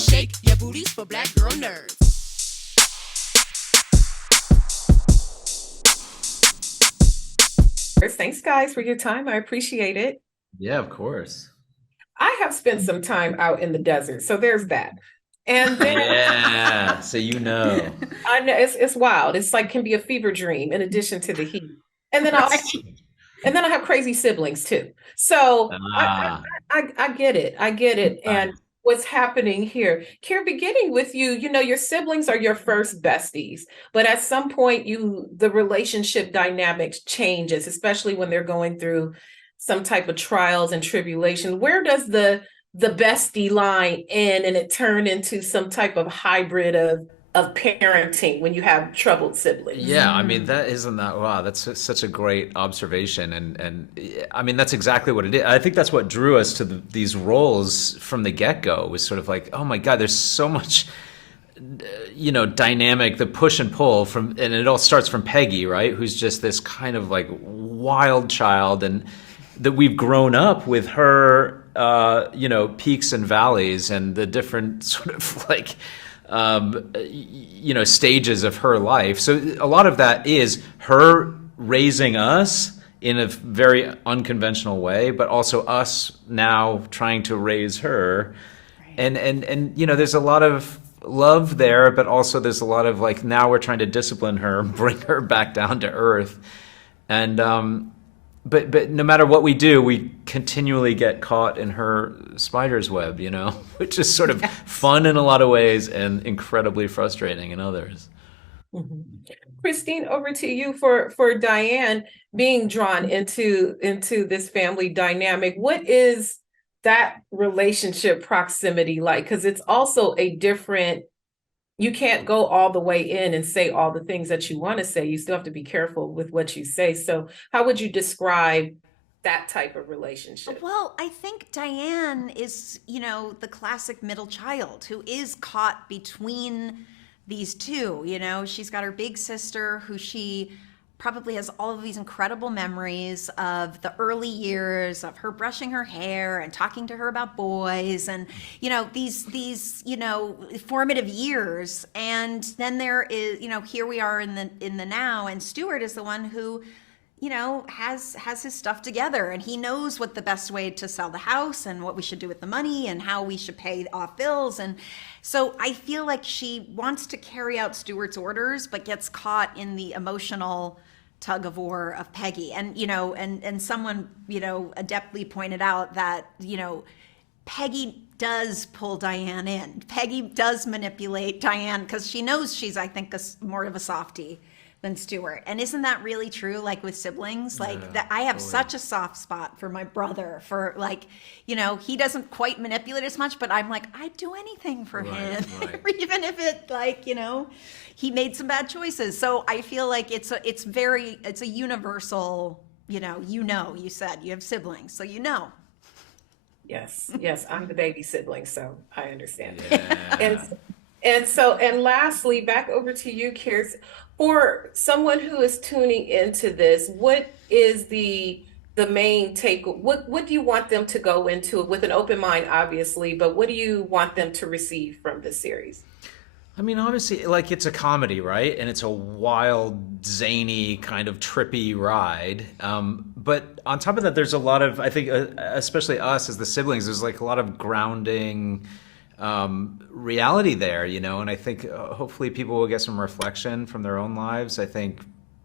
shake your booties for black girl nerds. Thanks, guys, for your time. I appreciate it. Yeah, of course. I have spent some time out in the desert, so there's that. And then Yeah, so you know. I know it's wild. It's like can be a fever dream in addition to the heat. And then I and then I have crazy siblings too. So Ah, I get it. I get it. And nice. what's happening here? Keir, beginning with you, your siblings are your first besties, but at some point the relationship dynamics changes, especially when they're going through some type of trials and tribulation. Where does the bestie line end and it turn into some type of hybrid of parenting when you have troubled siblings? Yeah, I mean that isn't that wow, that's such a great observation and I mean that's exactly what it is. I think that's what drew us to these roles from the get-go was sort of like, oh my God, there's so much dynamic, the push and pull from, and it all starts from Peggy, right? Who's just this kind of like wild child, and that we've grown up with her, peaks and valleys and the different sort of like, stages of her life. So a lot of that is her raising us in a very unconventional way, but also us now trying to raise her. Right. And there's a lot of love there, but also there's a lot of like now we're trying to discipline her, bring her back down to earth. And but no matter what we do, we continually get caught in her spider's web, which is sort of fun in a lot of ways and incredibly frustrating in others. Mhm. Christine, over to you for Dianne being drawn into this family dynamic. What is that relationship proximity like? Because it's also a different, you can't go all the way in and say all the things that you want to say. You still have to be careful with what you say. So how would you describe that type of relationship? Well, I think Dianne is, the classic middle child who is caught between these two. She's got her big sister who she probably has all of these incredible memories of the early years of her brushing her hair and talking to her about boys and these formative years. And then there is, here we are in the now, and Stewart is the one who has his stuff together, and he knows what the best way to sell the house and what we should do with the money and how we should pay off bills. And so I feel like she wants to carry out Stewart's orders, but gets caught in the emotional tug of war of Peggy. And, and someone, adeptly pointed out that, Peggy does pull Dianne in. Peggy does manipulate Dianne because she knows she's, I think, more of a softie than Stewart. And isn't that really true? Like with siblings, like that I have totally. such a soft spot for my brother, for like, he doesn't quite manipulate as much, but I'm like, I'd do anything for him. Right. Even if it like, he made some bad choices. So I feel like it's a universal, you said you have siblings, so Yes, yes, I'm the baby sibling, so I understand. And Yeah. and lastly, back over to you, Kiers. For someone who is tuning into this, what is the main take? What do you want them to go into it with an open mind, obviously, but what do you want them to receive from this series? I mean, obviously, like it's a comedy, right? And it's a wild, zany, kind of trippy ride. But on top of that, there's a lot of, I think, especially us as the siblings, there's like a lot of grounding reality there, and I think hopefully people will get some reflection from their own lives. I think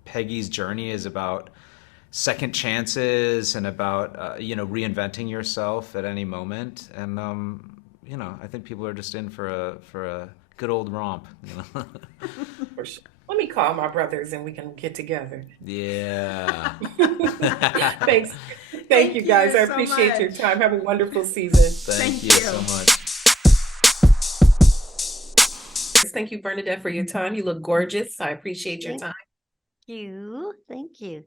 Peggy's journey is about second chances and about, reinventing yourself at any moment. And, I think people are just in for a good old romp. For sure. Let me call my brothers and we can get together. Yeah. Thanks. Thank Thank you guys. you I so appreciate your much. time. Have a wonderful season. Thank Thank you you. so much. Thank you, Bernadette, for your time. You look gorgeous. I appreciate your Thank time. you. Thank you.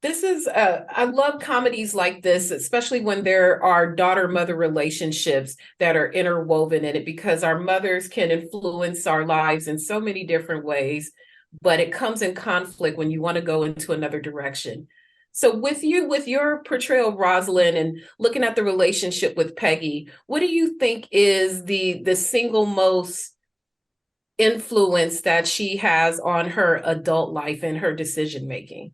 This is, I love comedies like this, especially when there are daughter-mother relationships that are interwoven in it, because our mothers can influence our lives in so many different ways, but it comes in conflict when you want to go into another direction. So with your portrayal of Rosalyn and looking at the relationship with Peggy, what do you think is the single most influence that she has on her adult life and her decision making?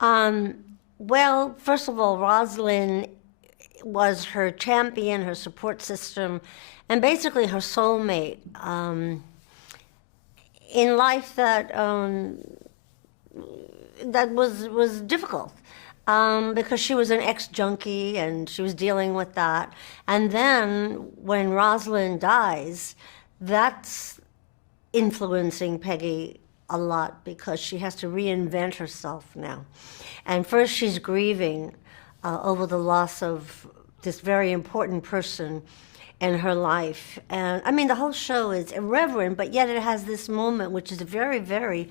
Um, well, first of all, Rosalind was her champion, her support system, and basically her soulmate in life that was difficult because she was an ex-junkie and she was dealing with that. And then when Rosalind dies, that's influencing Peggy a lot because she has to reinvent herself now. And first she's grieving over the loss of this very important person in her life. And I mean, the whole show is irreverent, but yet it has this moment which is very, very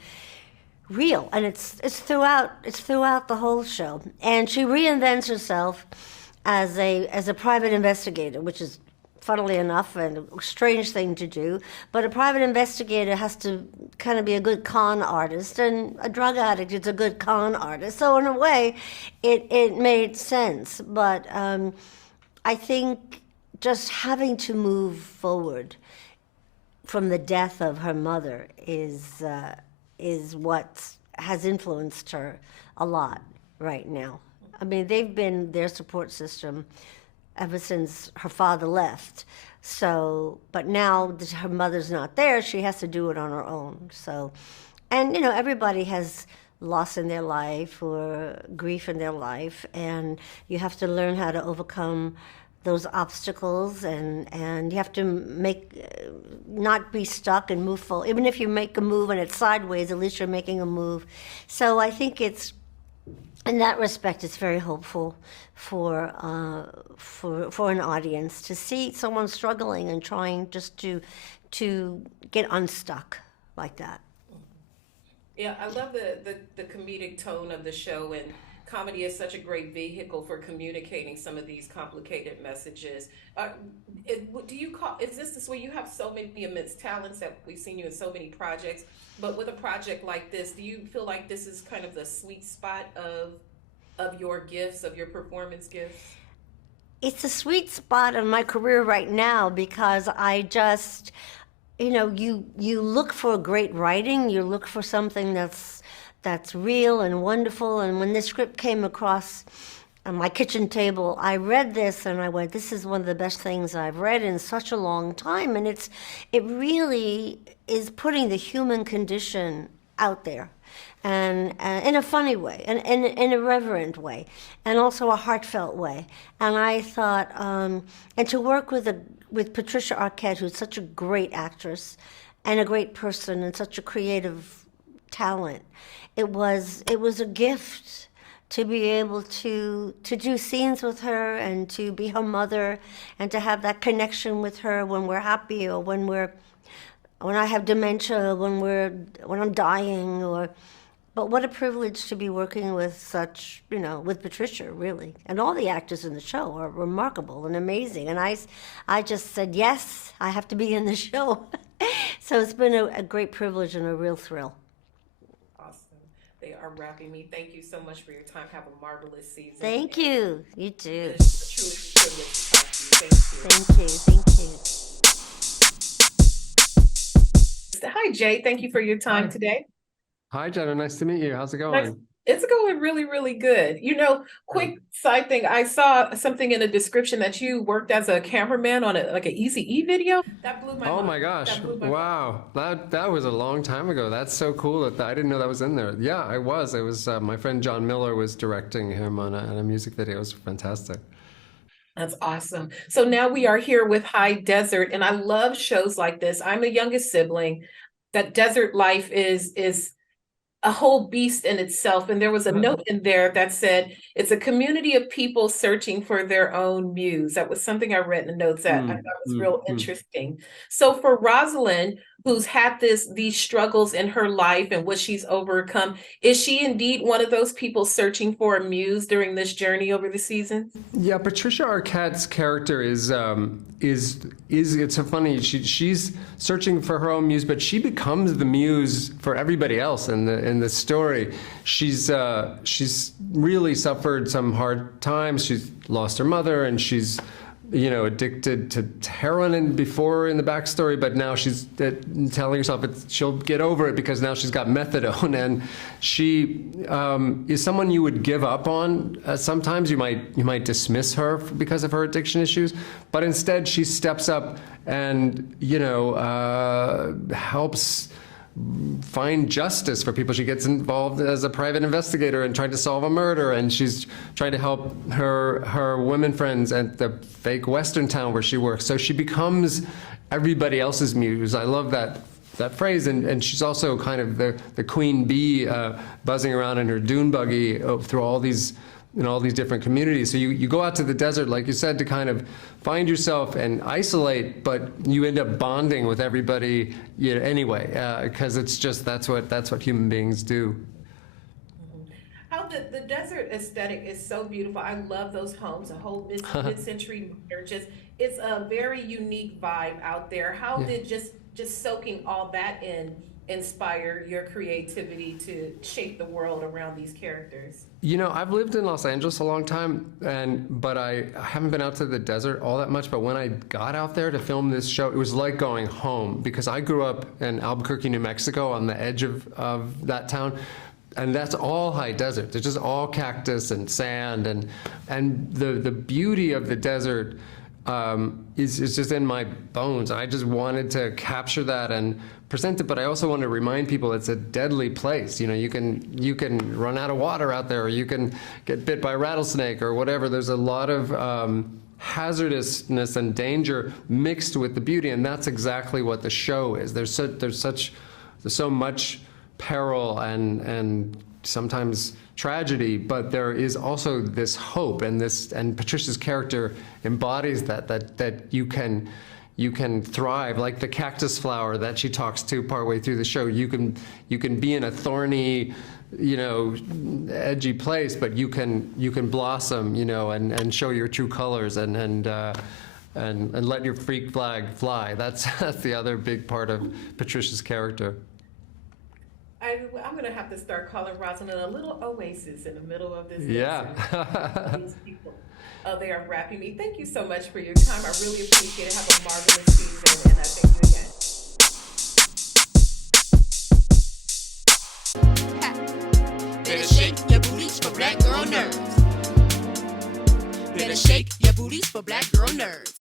real, and it's throughout the whole show. And she reinvents herself as a private investigator, which is, funnily enough, a strange thing to do. But a private investigator has to kind of be a good con artist, and a drug addict is a good con artist. So in a way, it made sense. But I think just having to move forward from the death of her mother is what has influenced her a lot right now. I mean, they've been their support system ever since her father left. So, but now that her mother's not there, she has to do it on her own. So, and you know, everybody has loss in their life or grief in their life, and you have to learn how to overcome those obstacles, and you have to not be stuck and move forward. Even if you make a move and it's sideways, at least you're making a move. So I think it's, in that respect, it's very hopeful for an audience to see someone struggling and trying just to get unstuck like that. Yeah, I love the comedic tone of the show, and comedy is such a great vehicle for communicating some of these complicated messages. Is this way you have so many immense talents that we've seen you in so many projects, but with a project like this, do you feel like this is kind of the sweet spot of your gifts, of your performance gifts? It's a sweet spot in my career right now because I just, you look for great writing, you look for something that's real and wonderful. And when this script came across my kitchen table, I read this and I went, this is one of the best things I've read in such a long time. And it really is putting the human condition out there, and in a funny way, and in a reverent way, and also a heartfelt way. And I thought, and to work with Patricia Arquette, who's such a great actress and a great person and such a creative talent, it was a gift to be able to do scenes with her and to be her mother and to have that connection with her when we're happy or when I have dementia, when I'm dying, but what a privilege to be working with such, with Patricia, really. And all the actors in the show are remarkable and amazing. And I just said, yes, I have to be in the show. So it's been a great privilege and a real thrill. They are wrapping me. Thank you so much for your time. Have a marvelous season. Thank you. You too. It's truly a privilege to talk to you. Thank you. Hi, Jay. Thank you for your time today. Hi, Jeandra. Nice to meet you. How's it going? It's going really, really good. Quick side thing. I saw something in a description that you worked as a cameraman on an Easy video. That blew my mind. Oh my gosh. Wow. That was a long time ago. That's so cool that I didn't know that was in there. Yeah, I was. It was my friend John Miller was directing him on a music video. It was fantastic. That's awesome. So now we are here with High Desert, and I love shows like this. I'm the youngest sibling. That desert life is a whole beast in itself. And there was a note in there that said, it's a community of people searching for their own muse. That was something I read in the notes that I thought was real interesting. So for Rosalyn, who's had these struggles in her life and what she's overcome. Is she indeed one of those people searching for a muse during this journey over the seasons? Yeah, Patricia Arquette's character is it's so funny. She's searching for her own muse, but she becomes the muse for everybody else in the story. She's really suffered some hard times. She's lost her mother, and she's addicted to heroin before in the backstory, but now she's telling herself she'll get over it because now she's got methadone, and she is someone you would give up on. Sometimes you might dismiss her because of her addiction issues, but instead she steps up and helps find justice for people. She gets involved as a private investigator and trying to solve a murder, and she's trying to help her women friends at the fake Western town where she works. So she becomes everybody else's muse. I love that phrase, and she's also kind of the queen bee buzzing around in her dune buggy through all these different communities. So you go out to the desert, like you said, to kind of find yourself and isolate, but you end up bonding with everybody anyway, because it's just that's what human beings do. How the desert aesthetic is so beautiful. I love those homes, the whole mid-century churches. It's a very unique vibe out there. How did just soaking all that in inspire your creativity to shape the world around these characters? I've lived in Los Angeles a long time, but I haven't been out to the desert all that much. But when I got out there to film this show, it was like going home, because I grew up in Albuquerque, New Mexico, on the edge of that town. And that's all high desert. It's just all cactus and sand, and the beauty of the desert is just in my bones. I just wanted to capture that and present it, but I also want to remind people it's a deadly place. You can run out of water out there, or you can get bit by a rattlesnake or whatever. There's a lot of hazardousness and danger mixed with the beauty, and that's exactly what the show is. There's so much peril and sometimes tragedy, but there is also this hope, and Patricia's character embodies that you can thrive, like the cactus flower that she talks to partway through the show. You can be in a thorny, edgy place, but you can blossom, and show your true colors and let your freak flag fly. That's the other big part of Patricia's character. I'm going to have to start calling Rosalyn a little oasis in the middle of this. Yeah. These people, they are wrapping me. Thank you so much for your time. I really appreciate it. Have a marvelous season, and I thank you again. Better shake your booties for black girl nerves. Better shake your booties for black girl nerves.